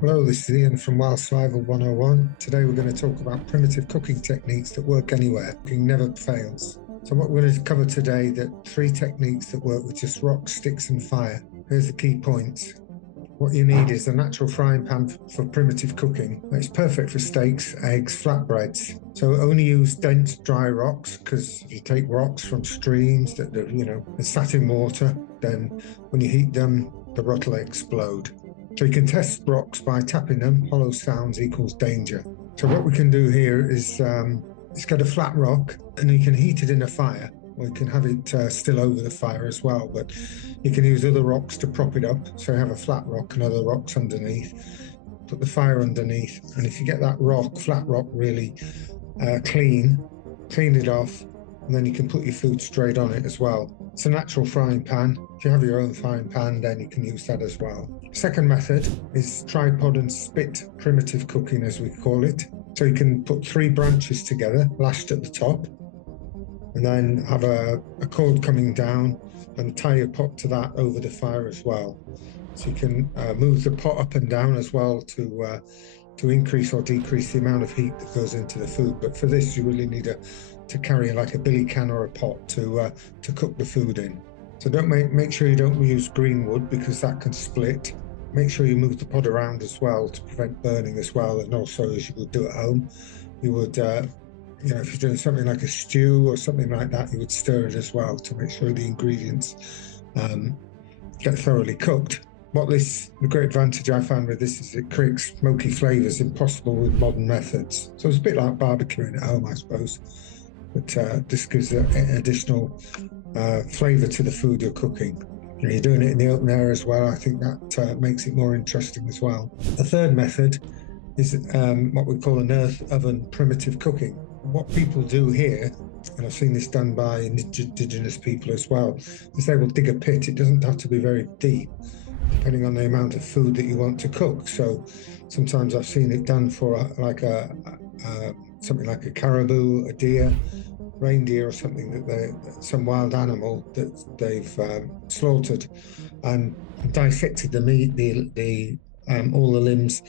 Hello, this is Ian from Wild Survival 101. Today we're going to talk about primitive cooking techniques that work anywhere. Cooking never fails. So what we're going to cover today, that 3 techniques that work with just rocks, sticks and fire. Here's the key points. What you need is a natural frying pan for primitive cooking. It's perfect for steaks, eggs, flatbreads. So only use dense, dry rocks, because if you take rocks from streams that are sat in water, then when you heat them, the rot will explode. So you can test rocks by tapping them. Hollow sounds equals danger. So what we can do here is get a flat rock, and you can heat it in a fire, or you can have it still over the fire as well. But you can use other rocks to prop it up. So you have a flat rock and other rocks underneath. Put the fire underneath, and if you get that flat rock, really clean it off, and then you can put your food straight on it as well. It's a natural frying pan. If you have your own frying pan, then you can use that as well. Second method is tripod and spit primitive cooking, as we call it. So you can put 3 branches together, lashed at the top, and then have a cord coming down and tie your pot to that over the fire as well. So you can move the pot up and down as well to increase or decrease the amount of heat that goes into the food. But for this, you really need to carry like a billy can or a pot to cook the food in. So make sure you don't use green wood, because that can split. Make sure you move the pot around as well to prevent burning as well. And also, as you would do at home, you would if you're doing something like a stew or something like that, you would stir it as well to make sure the ingredients get thoroughly cooked. The great advantage I found with this is it creates smoky flavors impossible with modern methods. So it's a bit like barbecuing at home, I suppose, but this gives an additional flavor to the food you're cooking. You're doing it in the open air as well. I think that makes it more interesting as well. The third method is what we call an earth oven primitive cooking. What people do here, and I've seen this done by indigenous people as well, is they will dig a pit. It doesn't have to be very deep, depending on the amount of food that you want to cook. So sometimes I've seen it done for something like a caribou, a deer, reindeer, or something some wild animal that they've slaughtered and dissected the meat, all the limbs,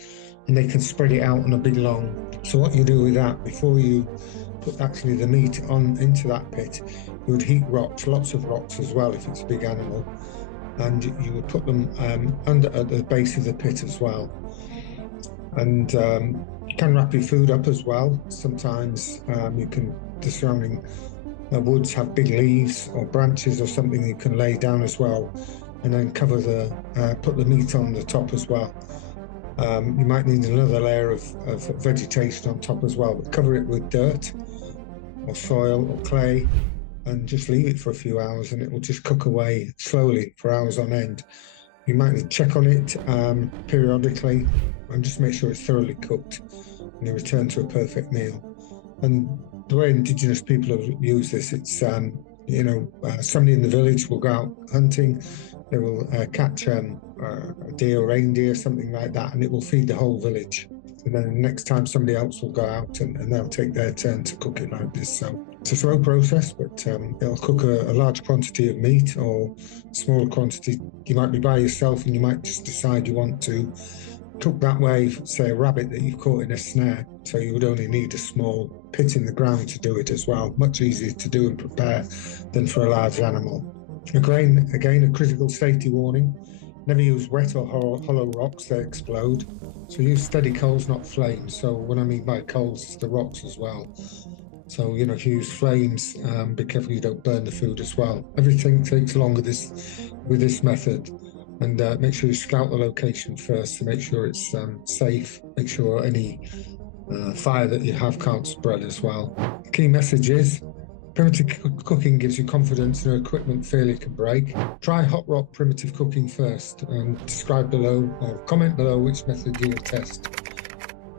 and they can spread it out on a big long. So what you do with that, before you put actually the meat into that pit, you would heat rocks, lots of rocks as well if it's a big animal, and you would put them at the base of the pit as well. And you can wrap your food up as well. Sometimes the surrounding woods have big leaves or branches or something you can lay down as well, and then put the meat on the top as well. You might need another layer of vegetation on top as well, but cover it with dirt or soil or clay and just leave it for a few hours, and it will just cook away slowly for hours on end. You might need to check on it periodically and just make sure it's thoroughly cooked, and you return to a perfect meal. And the way indigenous people have used this, it's somebody in the village will go out hunting. They will catch a deer or reindeer, something like that, and it will feed the whole village. And then the next time somebody else will go out and they'll take their turn to cook it like this. So it's a slow process, but it'll cook a large quantity of meat or a smaller quantity. You might be by yourself and you might just decide you want to cook that way, say a rabbit that you've caught in a snare. So you would only need a small pit in the ground to do it as well. Much easier to do and prepare than for a large animal. Again, a critical safety warning. Never use wet or hollow rocks, they explode. So use steady coals, not flames. So what I mean by coals is the rocks as well. So, if you use flames, be careful you don't burn the food as well. Everything takes longer with this method. And make sure you scout the location first to make sure it's safe. Make sure any fire that you have can't spread as well. The key message is, primitive cooking gives you confidence no equipment failure can break. Try hot rock primitive cooking first, and describe below or comment below which method you will test.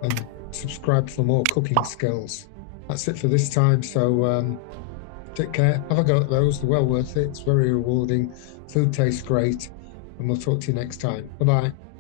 And subscribe for more cooking skills. That's it for this time, so take care. Have a go at those. They're well worth it. It's very rewarding. Food tastes great. And we'll talk to you next time. Bye-bye.